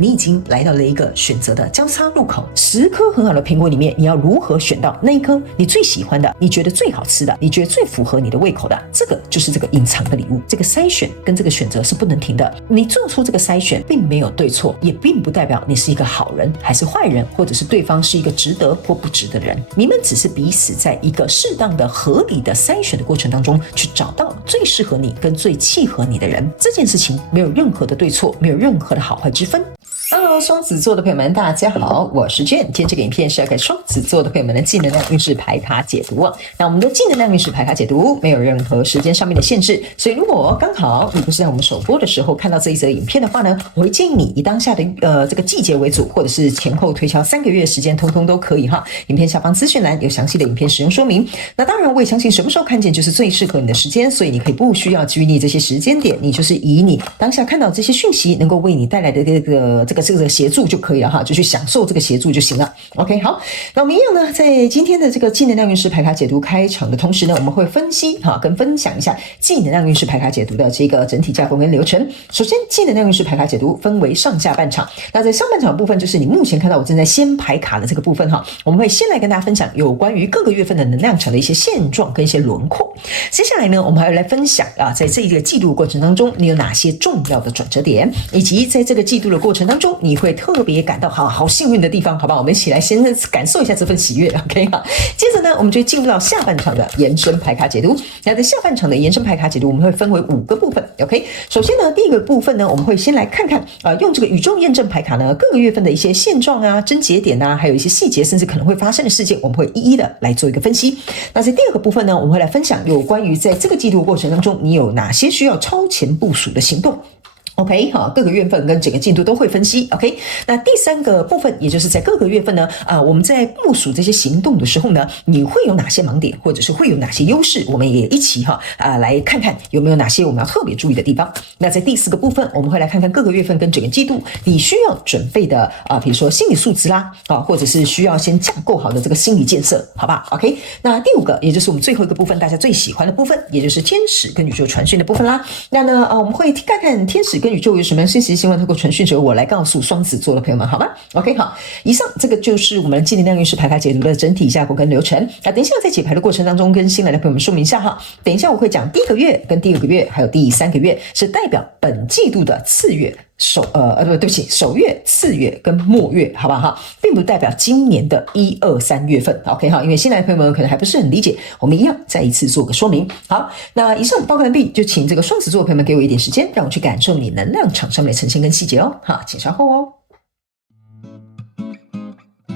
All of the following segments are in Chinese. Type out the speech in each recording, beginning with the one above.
你已經來到了一個選擇的交叉路口，10顆很好的蘋果裡面，你要如何選到那一顆你最喜歡的，你覺得最好吃的，你覺得最符合你的胃口的？這個就是這個隱藏的禮物。這個篩選跟這個選擇是不能停的。你做出這個篩選，並沒有對錯，也並不代表你是一個好人還是壞人，或者是對方是一個值得或不值得的人。你們只是彼此在一個適當的、合理的篩選的過程當中，去找到最適合你跟最契合你的人。這件事情沒有任何的對錯，沒有任何的好壞之分。Hello， 雙子座的朋友們，大家好，我是 Jane。今天這個影片是要給雙子座的朋友們的正能量運勢牌卡解讀啊。那我們的正能量運勢牌卡解讀沒有任何時間上面的限制，所以如果剛好你不是在我們首播的時候看到這一則影片的話呢，我會建議你以當下的這個季節為主，或者是前後推敲3個月時間，通通都可以哈。影片下方資訊欄有詳細的影片使用說明。那當然，我也相信什麼時候看見就是最適合你的時間，所以你可以不需要拘泥這些時間點，你就是以你當下看到這些訊息能夠為你帶來的這個協助就可以了哈，就去享受這個協助就行了。OK， 好，那我們一樣呢，在今天的這個正能量運勢牌卡解讀開場的同時呢，我們會分析跟分享一下正能量運勢牌卡解讀的這個整體架構跟流程。首先，正能量運勢牌卡解讀分為上下半場。那在上半場的部分，就是你目前看到我正在掀牌卡的這個部分哈，我們會先來跟大家分享有關於各個月份的能量場的一些現狀跟一些輪廓。接下來呢，我們還要來分享在這一個季度過程當中，你有哪些重要的轉折點，以及在這個季度的過程當中，你會特別感到好幸運的地方，好不好？我們一起來先感受一下這份喜悅 ，OK 哈。接着呢，我們就進入到下半場的延伸牌卡解讀。那在下半場的延伸牌卡解讀，我們會分為5個部分 ，OK。首先呢，第一個部分呢，我們會先來看看用這個宇宙驗證牌卡呢，各個月份的一些現狀啊、症結點啊，還有一些細節，甚至可能會發生的事件，我們會一一的來做一個分析。那在第二個部分呢，我們會來分享有關於在這個季度過程當中，你有哪些需要超前部署的行動。OK， 好，各個月份跟整個進度都會分析。OK， 那第3個部分，也就是在各個月份呢，我們在部署這些行動的時候呢，你會有哪些盲點，或者是會有哪些優勢，我們也一起來看看有沒有哪些我們要特別注意的地方。那在第4個部分，我們會來看看各個月份跟整個季度你需要準備的比如說心理素質啦，或者是需要先架構好的這個心理建設，好吧 ？OK， 那第5個，也就是我們最後一個部分，大家最喜歡的部分，也就是天使跟宇宙傳訊的部分啦。那呢，我們會看看天使跟宇宙有什麼信息，希望透過傳訊者我來告訴雙子座的朋友們，好吧 ？OK， 好，以上這個就是我們正能量運勢牌卡解讀的整體架構跟流程。那等一下在解牌的過程當中，跟新來的朋友們說明一下哈。等一下我會講第1個月、跟第2個月，還有第3個月，是代表本季度的次月。首月、次月跟末月，好不好？並不代表今年的1、2、3月份。OK 哈，因為新來的朋友們可能還不是很理解，我們一樣再一次做個說明。好，那以上報告完畢，就請這個雙子座的朋友們給我一點時間，讓我去感受你能量場上面的呈現跟細節哦。好，請稍後哦。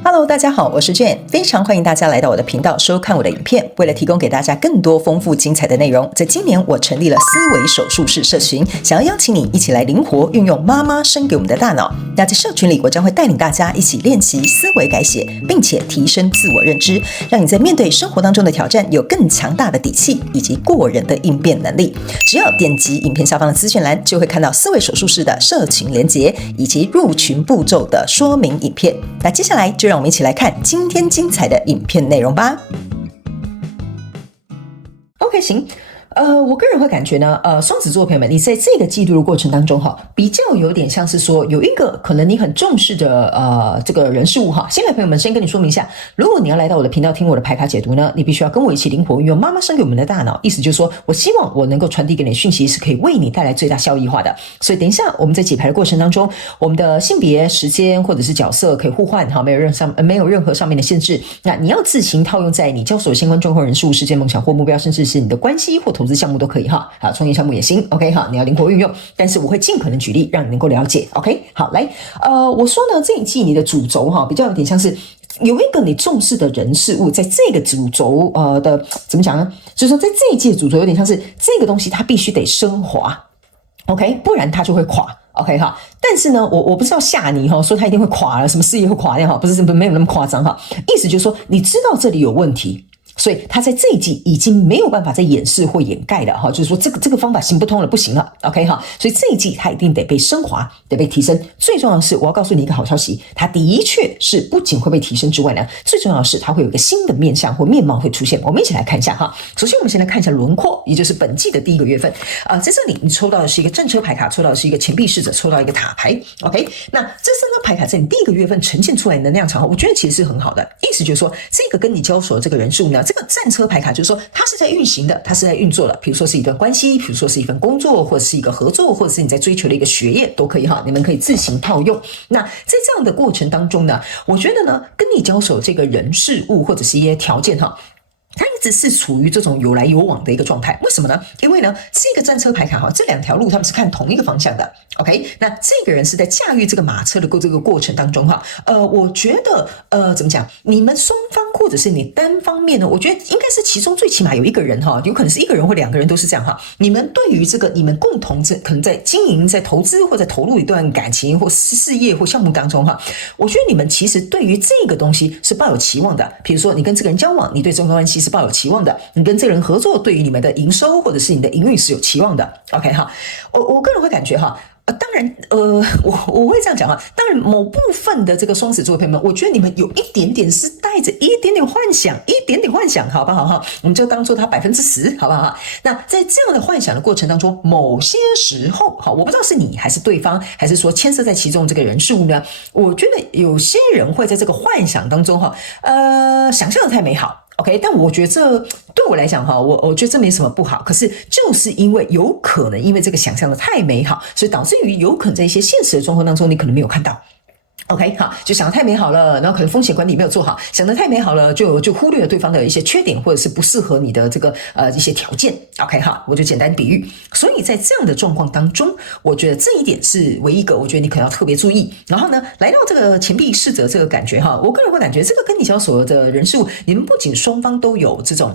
Hello， 大家好，我是 Jane， 非常歡迎大家來到我的頻道收看我的影片。為了提供給大家更多豐富精彩的內容，在今年我成立了思維手術室社群，想要邀請你一起來靈活運用媽媽生給我們的大腦。那在社群裡，我將會帶領大家一起練習思維改寫，並且提升自我認知，讓你在面對生活當中的挑戰有更強大的底氣以及過人的應變能力。只要點擊影片下方的資訊欄，就會看到思維手術室的社群連結以及入群步驟的說明影片。那接下來就讓我們一起來看今天精彩的影片內容吧。OK， 行。我個人會感覺呢，雙子座的朋友們，你在這個季度的過程當中比較有點像是說有一個可能你很重視的這個人事物哈。新來的朋友們，先跟你說明一下，如果你要來到我的頻道聽我的牌卡解讀呢，你必須要跟我一起靈活運用媽媽生給我們的大腦，意思就是說我希望我能夠傳遞給你的訊息是可以為你帶來最大效益化的。所以等一下我們在解牌的過程當中，我們的性別、時間或者是角色可以互換哈，沒有任何上面的限制。那你要自行套用在你交手相關狀況、人事物、事件、夢想或目標，甚至是你的關係或投資項目都可以哈，好，創業項目也行 ，OK 哈，你要靈活運用，但是我會盡可能舉例讓你能夠了解 ，OK， 好，來，我說呢，這一季你的主軸哈，比較有點像是有一個你重視的人事物，在這個主軸的怎麼講呢？就是說在這一季的主軸有點像是這個東西它必須得升華 ，OK， 不然它就會垮。OK 哈，但是呢，我不是要嚇你哈，說它一定會垮了，什麼事業會垮掉哈，不是沒有那麼誇張哈。意思就是說，你知道這裡有問題，所以他在這一季已經沒有辦法再掩飾或掩蓋了哈，就是說這個方法行不通了，不行了 ，OK 哈，所以這一季他一定得被升華，得被提升。最重要的是，我要告訴你一個好消息，它的確是不僅會被提升之外呢，最重要的是它會有一個新的面向或面貌會出現。我們一起來看一下哈。首先我們先來看一下輪廓，也就是本季的第一個月份在這裡你抽到的是一個正車牌卡，抽到的是一個錢幣侍者，抽到一個塔牌 ，OK。那這三張牌卡在你第一個月份呈現出來的能量場，我覺得其實是很好的。意思就是說，這個跟你交手的這個人數呢，這個戰車牌卡就是說它是在運行的，它是在運作的。比如說是一段關係，比如說是一份工作，或者是一個合作，或者是你在追求的一個學業都可以哈，你們可以自行套用。那在這樣的過程當中呢，我覺得呢，跟你交手這個人事物或者是一些條件哈，它一直是處於這種有來有往的一個狀態。為什麼呢？因為呢，這個戰車牌卡哈，這兩條路他們是看同一個方向的。OK， 那這個人是在駕馭這個馬車的這個過程當中哈，我覺得怎麼講？你們雙方或者是你單方面呢？我覺得應該是其中最起碼有一個人哈，有可能是一個人或兩個人都是這樣哈。你們對於這個你們共同可能在經營、在投資或者投入一段感情或事業或項目當中哈，我覺得你們其實對於這個東西是抱有期望的。比如說你跟這個人交往，你對這段關係是抱有期望的；你跟這個人合作，對於你們的營收或者是你的營運是有期望的。OK 哈，我個人會感覺哈。當然，我會這樣講哈。當然，某部分的這個雙子座的朋友們，我覺得你們有一點點是帶着一點點幻想，好不好哈？我們就當做它10%，好不好哈？那在這樣的幻想的過程當中，某些時候，好，我不知道是你還是對方，還是說牽涉在其中這個人事物呢？我覺得有些人會在這個幻想當中哈，想象的太美好。OK， 但我覺得這對我來講哈，我覺得這沒什麼不好。可是就是因為有可能因為這個想象的太美好，所以導致於有可能在一些現實的狀況當中，你可能沒有看到。OK， 好，就想得太美好了，然後可能風險管理沒有做好，想得太美好了，就忽略了對方的一些缺點或者是不適合你的這個一些條件。OK， 好，我就簡單比喻。所以在這樣的狀況當中，我覺得這一點是唯一一個，我覺得你可能要特別注意。然後呢，來到這個錢幣侍者這個感覺哈，我個人會感覺這個跟你交手的人事物，你們不僅雙方都有這種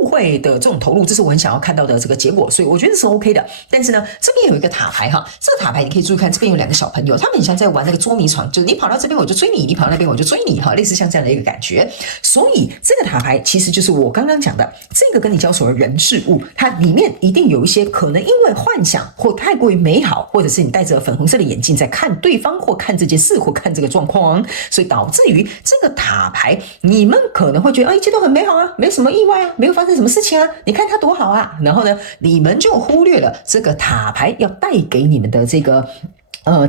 互惠的這種投入，這是我很想要看到的這個結果，所以我覺得是 OK 的。但是呢，這邊有一個塔牌哈，這個塔牌你可以注意看，這邊有兩個小朋友，他們很像在玩那個捉迷藏，就你跑到這邊我就追你，你跑到那邊我就追你哈，類似像這樣的一個感覺。所以這個塔牌其實就是我剛剛講的這個跟你交手的人事物，它裡面一定有一些可能因為幻想或太過於美好，或者是你戴着粉紅色的眼鏡在看對方或看這件事或看這個狀況，所以導致於這個塔牌你們可能會覺得一切都很美好啊，沒有什麼意外啊，沒有發生什麼事情啊，你看它多好啊，然後呢，你們就忽略了這個塔牌要帶給你們的這個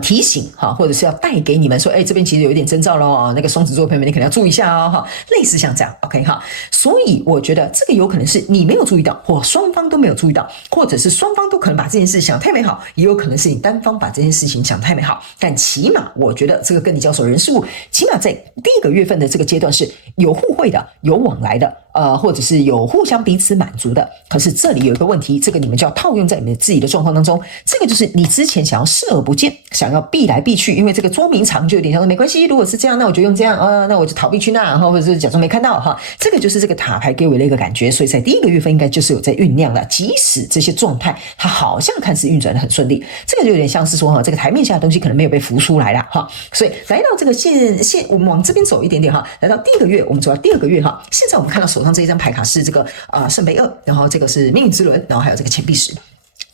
提醒哈，或者是要帶給你們說，這邊其實有一點徵兆咯，那個雙子座朋友們你可能要注意一下哦哈，類似像這樣 OK 哈，所以我覺得這個有可能是你沒有注意到，或雙方都沒有注意到，或者是雙方都可能把這件事想太美好，也有可能是你單方把這件事情想太美好，但起碼我覺得這個跟你交手人事物，起碼在第一個月份的這個階段是有互惠的，有往來的，或者是有互相彼此滿足的。可是這裡有一個問題，這個你們就要套用在你們自己的狀況當中，這個就是你之前想要視而不見，想要避來避去，因為這個捉迷藏就有點像說沒關係，如果是這樣，那我就用這樣那我就逃避去那，或者是假裝沒看到哈。這個就是這個塔牌給我的一個感覺，所以在第一個月份應該就是有在醞釀了。即使這些狀態它好像看似運轉的很順利，這個就有點像是說這個台面下的東西可能沒有被浮出來了哈。所以來到這個我們往這邊走一點點哈，來到第一個月，我們走到第二個月哈。現在我們看到手上這一張牌卡是這個聖杯2，然後這個是命運之輪，然後還有這個錢幣10。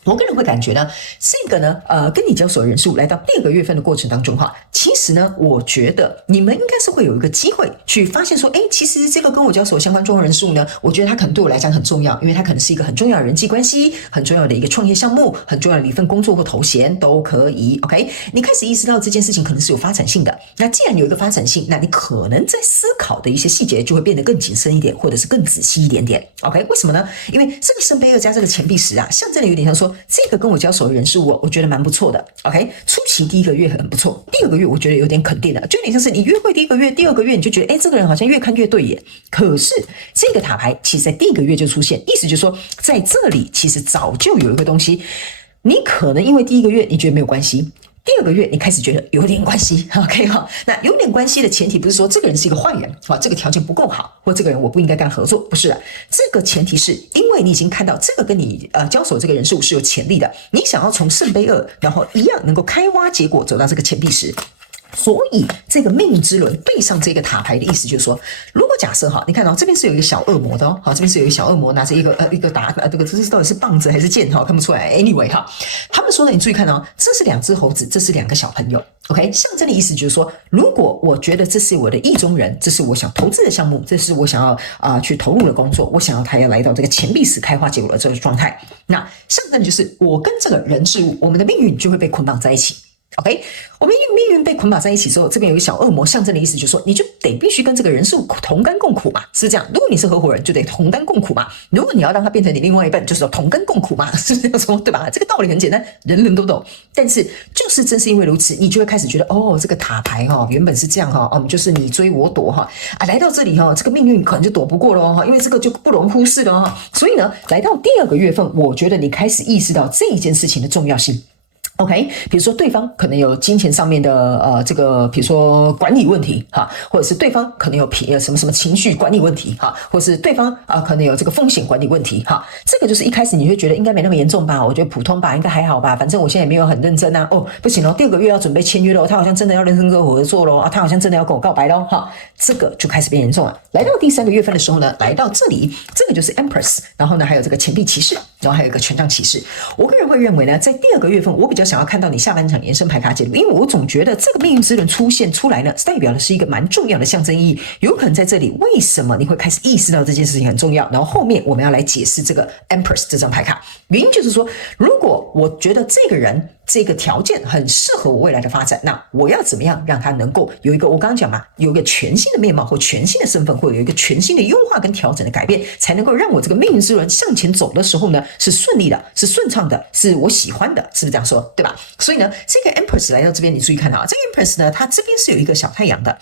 我個人會感覺呢，這個呢，跟你交手的人數來到第二個月份的過程當中哈，其實呢，我覺得你們應該是會有一個機會去發現說，其實這個跟我交手相關重要人數呢，我覺得它可能對我來講很重要，因為它可能是一個很重要的人際關係，很重要的一個創業項目，很重要的一份工作或頭銜都可以。OK， 你開始意識到這件事情可能是有發展性的。那既然有一個發展性，那你可能在思考的一些細節就會變得更謹慎一點，或者是更仔細一點點。OK， 為什麼呢？因為這個聖杯2加這個錢幣10啊，象徵的有點像說，這個跟我交手的人數我覺得蠻不錯的。OK， 初期第一個月很不錯，第二個月我覺得有點肯定了，就有點像是你約會第一個月、第二個月你就覺得這個人好像越看越對眼。可是這個塔牌其實在第一個月就出現，意思就是說在這裡其實早就有一個東西，你可能因為第一個月你覺得沒有關係，第二個月你開始覺得有點關係 ，OK 哈？那有點關係的前提不是說這個人是一個壞人啊，這個條件不夠好，或這個人我不應該跟他合作，不是的。這個前提是因為你已經看到這個跟你交手這個人數是有潛力的，你想要從聖杯2，然後一樣能夠開花結果走到這個錢幣10。所以這個命運之輪對上這個塔牌的意思就是說，如果假設哈，你看這邊是有一個小惡魔的哦，好，這邊是有一個小惡魔拿着一個這個這到底是棒子還是劍哈，看不出來。Anyway 哈，他們說呢，你注意看哦，這是2隻猴子，這是2個小朋友。OK， 象徵的意思就是說，如果我覺得這是我的意中人，這是我想投資的項目，這是我想要去投入的工作，我想要他要來到這個錢幣石開花結果的這個狀態，那象徵就是我跟這個人事物，我們的命運就會被捆綁在一起。OK， 我們命運被捆綁在一起之後，這邊有一個小惡魔，象徵的意思就是說，你就得必須跟這個人事物同甘共苦嘛，是不是這樣？如果你是合夥人，就得同甘共苦嘛。如果你要讓他變成你另外一半，就是要同甘共苦嘛，是不是這樣說？對吧？這個道理很簡單，人人都懂。但是就是正是因為如此，你就會開始覺得，哦，這個塔牌哈，原本是這樣哈，就是你追我躲哈，來到這裡哈，這個命運可能就躲不過了哈，因為這個就不容忽視了哈。所以呢，來到第2個月份，我覺得你開始意識到這一件事情的重要性。OK， 比如說對方可能有金錢上面的這個，比如說管理問題哈，或者是對方可能有什麼情緒管理問題哈，或者是對方可能有這個風險管理問題哈。這個就是一開始你會覺得應該沒那麼嚴重吧，我覺得普通吧，應該還好吧，反正我現在也沒有很認真啊。哦，不行哦，第2個月要準備簽約了，他好像真的要認真跟我合作咯，他好像真的要跟我告白咯哈。這個就開始變嚴重了。來到第3個月份的時候呢，來到這裡，這個就是 Empress， 然後呢還有這個錢幣騎士，然後還有一個權杖騎士。我個人會認為呢，在第2個月份，我比較想要看到你下半場延伸牌卡解讀，因為我總覺得這個命運之輪出現出來呢，代表的是一個蠻重要的象徵意義。有可能在這裡，為什麼你會開始意識到這件事情很重要？然後後面我們要來解釋這個 Empress 這張牌卡，原因就是說，如果我覺得這個人這個條件很適合我未來的發展，那我要怎麼樣讓他能夠有一個我剛剛講嘛，有一個全新的面貌或全新的身份，或有一個全新的優化跟調整的改變，才能夠讓我這個命運之輪向前走的時候呢，是順利的，是順暢的，是我喜歡的，是不是這樣說？對吧？所以呢，這個 Empress 來到這邊，你注意看啊，這個 Empress 呢，它這邊是有一個小太陽的。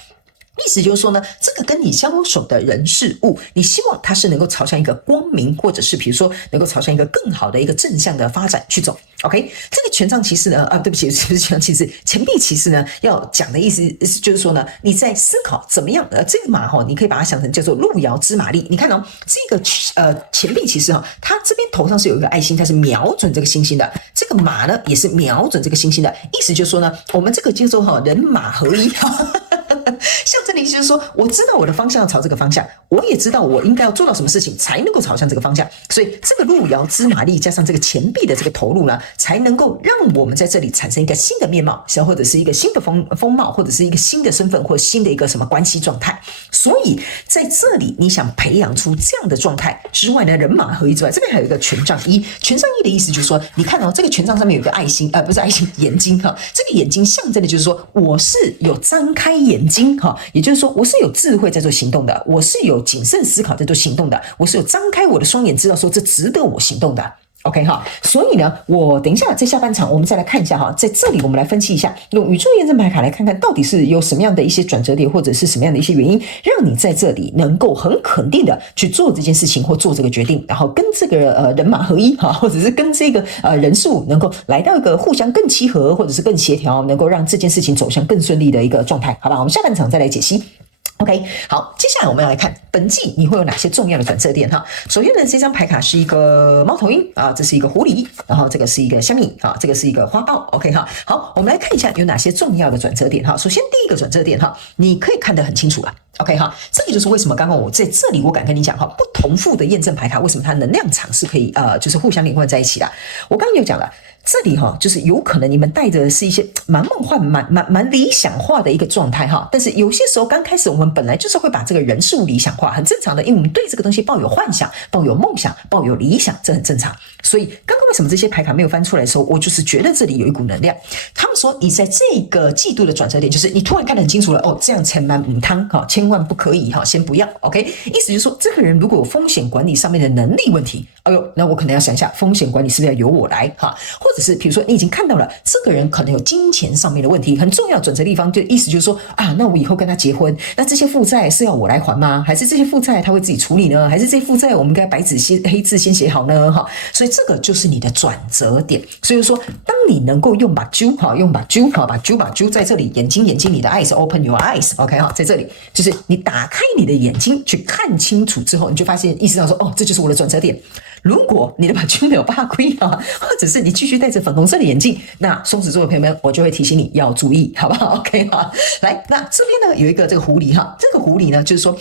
意思就是說呢，這個跟你交手的人事物，你希望它是能夠朝向一個光明，或者是比如說能夠朝向一個更好的一個正向的發展去走。OK， 這個權杖騎士呢，對不起，是不是權杖騎士？錢幣騎士呢，要講的意思就是說呢，你在思考怎麼樣？這個馬哈，你可以把它想成叫做路遙知馬力。你看哦，這個錢幣騎士哈，它這邊頭上是有一個愛心，它是瞄準這個星星的。這個馬呢，也是瞄準這個星星的。意思就是說呢，我們這個叫做哈人馬合一。像這裡就是說，我知道我的方向要朝這個方向，我也知道我應該要做到什麼事情才能夠朝向這個方向，所以這個路遙知馬力加上這個錢幣的這個投入呢，才能夠讓我們在這裡產生一個新的面貌，或者是一個新的風貌，或者是一個新的身份，或者新的一個什麼關係狀態。所以在這裡，你想培養出這樣的狀態之外呢，人馬合一之外，這邊還有一個權杖一。權杖一的意思就是說，你看哦，這個權杖上面有一個愛心，不是愛心，眼睛哈。這個眼睛象徵的就是說，我是有張開眼睛哈，也就是說，我是有智慧在做行動的，我是有謹慎思考在做行動的，我是有張開我的雙眼，知道說這值得我行動的。OK 哈，所以呢，我等一下在下半場我們再來看一下哈，在這裡我們來分析一下，用宇宙驗證牌卡來看看到底是有什麼樣的一些轉折點，或者是什麼樣的一些原因，讓你在這裡能夠很肯定的去做這件事情或做這個決定，然後跟這個人馬合一哈，或者是跟這個人事物能夠來到一個互相更契合，或者是更協調，能夠讓這件事情走向更順利的一個狀態，好吧？我們下半場再來解析。OK， 好，接下來我們要來看本季你會有哪些重要的轉折點哈。首先呢，這張牌卡是一個貓頭鷹啊，這是一個狐狸，然後這個是一個蝦米啊，這個是一個花豹。OK 哈，好，我們來看一下有哪些重要的轉折點哈。首先第一個轉折點哈，你可以看得很清楚了。OK 哈，這個就是為什麼剛剛我在這裡我敢跟你講哈，不同副的驗證牌卡為什麼它能量場是可以就是互相連貫在一起的。我剛剛有講了。這裡哈，就是有可能你們帶着的是一些蠻夢幻、蠻理想化的一個狀態哈。但是有些時候剛開始我們本來就是會把這個人事物理想化，很正常的，因為我們對這個東西抱有幻想、抱有夢想、抱有理想，這很正常。所以剛剛為什麼這些牌卡沒有翻出來的時候，我就是覺得這裡有一股能量。他們說你在這個季度的轉折點，就是你突然看得很清楚了哦，這樣千萬唔通哈，千萬不可以哈，先不要 OK。意思就是說，這個人如果有風險管理上面的能力問題，哎呦，那我可能要想一下，風險管理是不是要由我來哈，或者是比如說你已經看到了這個人可能有金錢上面的問題，很重要轉折地方，就意思就是說啊，那我以後跟他結婚，那這些負債是要我來還嗎？還是這些負債他會自己處理呢？還是這些負債我們該白紙黑字先寫好呢？哈，所以這個就是你的轉折點。所以說，當你能夠用把揪哈，用把揪哈，把揪在這裡，眼睛，你的 eyes，open your eyes，OK 哈，在這裡就是你打開你的眼睛去看清楚之後，你就發現意識到說，哦，這就是我的轉折點。如果你的把揪沒有發揮啊，或者是你繼續戴着粉紅色的眼鏡，那雙子座的朋友們，我就會提醒你要注意，好不好 ？OK 哈，來，那這邊呢有一個這個狐狸哈，這個狐狸呢就是說。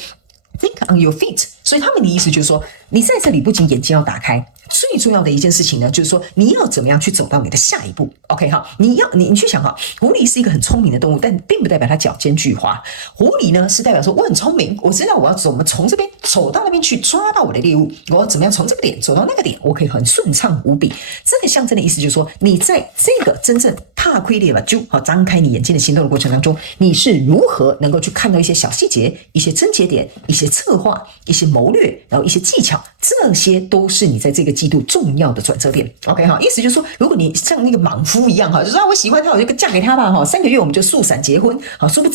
Think on your feet， 所以他們的意思就是說，你在這裡不僅眼睛要打開，最重要的一件事情呢，就是說你要怎麼樣去走到你的下一步。OK 哈，你去想哈，狐狸是一個很聰明的動物，但並不代表它腳尖巨滑。狐狸呢是代表說我很聰明，我知道我要怎麼從這邊走到那邊去抓到我的獵物，我要怎麼樣從這個點走到那個點，我可以很順暢無比。這個象徵的意思就是說，你在這個真正踏開獵吧，就好張開你眼睛的行動的過程當中，你是如何能夠去看到一些小細節、一些症結點、一些策劃、一些謀略，然後一些技巧，這些都是你在這個季度重要的轉折點。OK 哈，意思就是說，如果你像那個莽夫一樣哈，就是我喜歡他，我就嫁給他吧哈，3個月我們就速閃結婚，好，殊不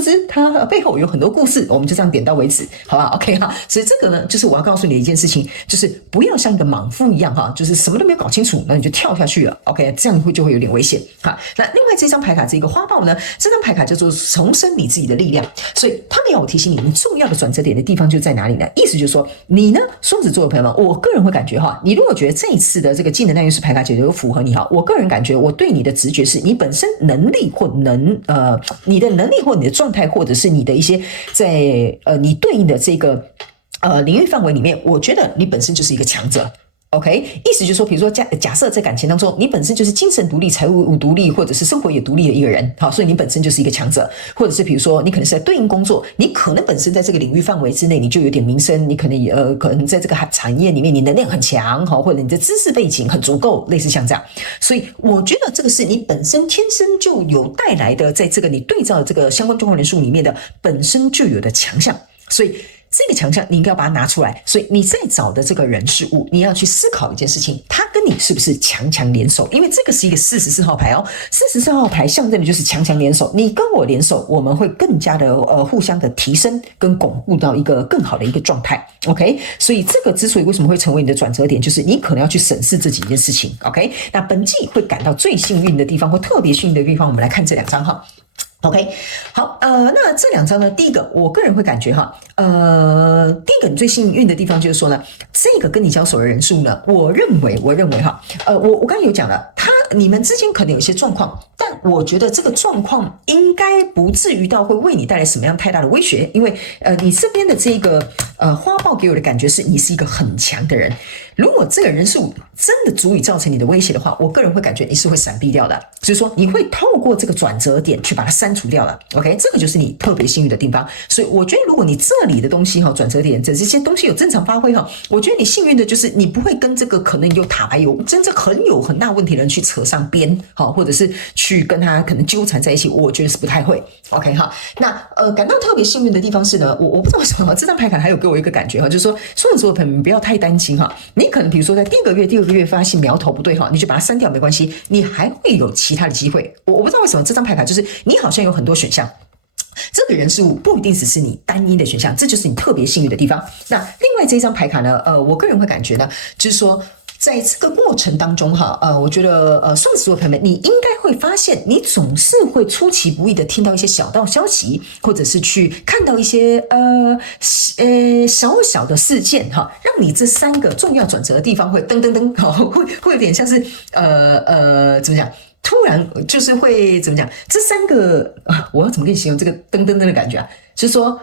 知，他背後有很多故事，我們就這樣點到為止，好吧 ？OK 哈，所以這個呢，就是我要告訴你的一件事情，就是不要像一個莽夫一樣哈，就是什麼都沒有搞清楚，那你就跳下去了。OK， 這樣就會有點危險。好，那另外這張牌卡這個花豹呢，這張牌卡叫做重生你自己的力量，所以他們要我提醒你，你重要的轉折點的地方就在哪裡呢？意思就是說，你呢，雙子座的朋友們，我個人會感覺哈，你如果覺得這一次的這個技能耐運勢牌卡解讀有符合你哈，我個人感覺我對你的直覺是你本身能力或你的能力或你的狀態，或者是你的一些在你對應的這個領域範圍裡面，我覺得你本身就是一個強者。OK， 意思就是說，比如說假設在感情當中，你本身就是精神獨立、財務獨立，或者是生活也獨立的一個人，好，所以你本身就是一個強者。或者是比如說，你可能是在對應工作，你可能本身在這個領域範圍之內，你就有點名聲，你可能在這個產業裡面，你能量很強，好，或者你的知識背景很足夠，類似像這樣。所以我覺得這個是你本身天生就有帶來的，在這個你對照的這個相關狀況人數裡面的本身就有的強項，所以。這個強項你應該要把它拿出來，所以你在找的這個人事物，你要去思考一件事情，他跟你是不是強強聯手？因為這個是一個44號牌哦，44號牌象徵的就是強強聯手，你跟我聯手，我們會更加的互相的提升跟鞏固到一個更好的一個狀態。OK， 所以這個之所以為什麼會成為你的轉折點，就是你可能要去審視這幾件事情。OK， 那本季會感到最幸運的地方或特別幸運的地方，我們來看這2張哈。OK， 好，那這2張呢，第一個，我個人會感覺哈，第一個你最幸運的地方就是說呢，這個跟你交手的人數呢，我認為哈，我剛才有講了，你們之間可能有一些狀況，但我覺得這個狀況應該不至於到會為你帶來什麼樣太大的威脅，因為你這邊的這個花豹給我的感覺是你是一個很強的人，如果這個人數真的足以造成你的威脅的話，我個人會感覺你是會閃避掉的，就是說你會透過這個轉折點去把它刪除掉了。OK， 這個就是你特別幸運的地方。所以我覺得，如果你這裡的東西哈，轉折點這些東西有正常發揮哈，我覺得你幸運的就是你不會跟這個可能有塔牌有真正很大問題的人去扯上邊哈，或者是去跟他可能糾纏在一起，我覺得是不太會。OK 哈，那感到特別幸運的地方是呢，我不知道為什麼這張牌卡還有給我一個感覺哈，就是說雙子座的朋友們不要太擔心哈，你可能比如說在第二個月發現苗頭不對哈，你就把它刪掉沒關係，你還會有其他的機會。我不知道為什麼這張牌卡就是你好像有很多選項，這個人事物不一定只是你單一的選項，這就是你特別幸運的地方。那另外這張牌卡呢，我個人會感覺呢，就是說在這個過程當中哈，我覺得雙子座的朋友們，你應該會發現，你總是會出其不意的聽到一些小道消息，或者是去看到一些小小的事件哈，讓你這3個重要轉折的地方會噔噔噔，會有點像是怎麼講？突然就是會怎麼講？這3個我要怎麼跟你形容這個噔噔噔的感覺啊？就是說，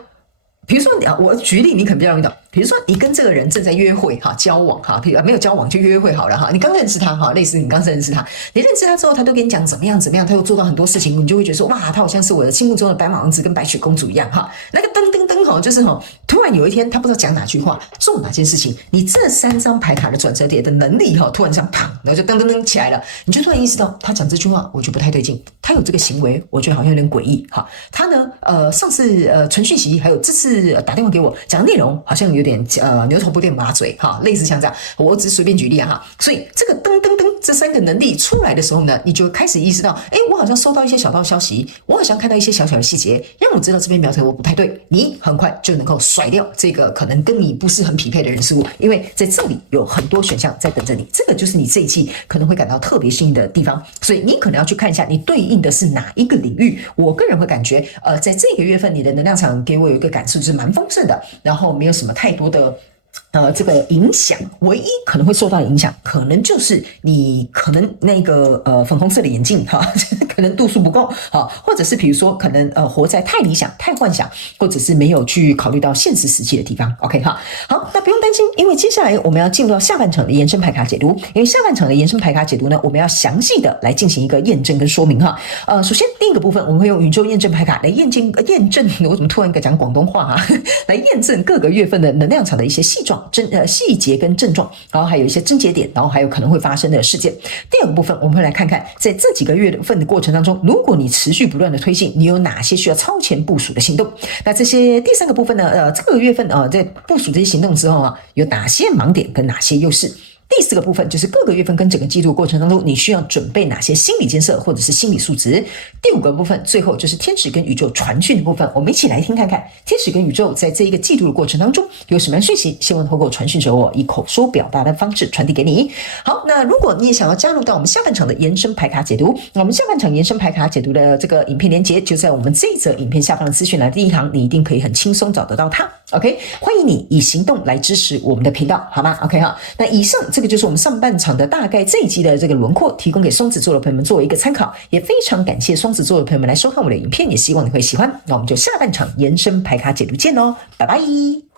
比如說我舉例，你可能比較容易懂。比如說，你跟這個人正在約會哈，交往哈，沒有交往就約會好了哈。你剛認識他哈，類似你剛認識他，你認識他之後，他都跟你講怎麼樣，他又做到很多事情，你就會覺得說哇，他好像是我的心目中的白馬王子跟白雪公主一樣哈。那個噔噔噔哈，就是哈，突然有一天他不知道講哪句話，做哪件事情，你這3張牌卡的轉折點的能力哈，突然這樣砰，然後就噔噔噔起來了，你就突然意識到他講這句話，我覺得不太對勁，他有這個行為，我覺得好像有點詭異哈。他呢，上次傳訊息，還有這次打電話給我講的內容，好像有點牛頭不對馬嘴哈，類似像這樣，我只是隨便舉例哈。所以這個噔噔噔這3個能力出來的時候呢，你就開始意識到，我好像收到一些小道消息，我好像看到一些小小的細節，讓我知道這邊苗頭我不太对。你很快就能夠甩掉這個可能跟你不是很匹配的人事物，因為在這裡有很多選項在等着你。這個就是你這一季可能會感到特別幸運的地方，所以你可能要去看一下你對應的是哪一個領域。我個人會感覺，在這個月份你的能量場給我有一個感受，就是蠻豐盛的，然後沒有什麼太多的這個影響，唯一可能會受到的影響，可能就是你可能那個粉紅色的眼鏡哈，可能度數不夠啊，或者是比如說可能活在太理想、太幻想，或者是沒有去考慮到現實實際的地方。OK 哈，好，那不用擔心，因為接下來我們要進入到下半場的延伸牌卡解讀，因為下半場的延伸牌卡解讀呢，我們要詳細的來進行一個驗證跟說明哈。首先第一個部分，我們會用宇宙驗證牌卡來驗證，我怎麼突然講廣東話啊？來驗證各個月份的能量場的一些細節跟症狀，然後還有一些症結點，然後還有可能會發生的事件。第二個部分，我們會來看看，在這幾個月份的過程當中，如果你持續不斷的推進，你有哪些需要超前部署的行動？那這些第三個部分呢？這個月份在部署這些行動之後啊，有哪些盲點跟哪些優勢？第四個部分就是各個月份跟整個季度的過程當中，你需要準備哪些心理建設或者是心理素質。第五個部分，最後就是天使跟宇宙傳訊的部分，我們一起來聽看看天使跟宇宙在這一個季度的過程當中有什麼樣訊息，希望透過傳訊者我以口說表達的方式傳遞給你。好，那如果你也想要加入到我們下半場的延伸牌卡解讀，那我們下半場延伸牌卡解讀的這個影片連結就在我們這一則影片下方的資訊欄第一行，你一定可以很輕鬆找得到它。OK， 歡迎你以行動來支持我們的頻道，好嗎 ？OK 哈，那以上這個就是我們上半場的大概這一集的這個輪廓，提供給雙子座的朋友們作為一個參考，也非常感謝雙子座的朋友們來收看我的影片，也希望你會喜歡。那我們就下半場延伸牌卡解讀見嘍，拜拜。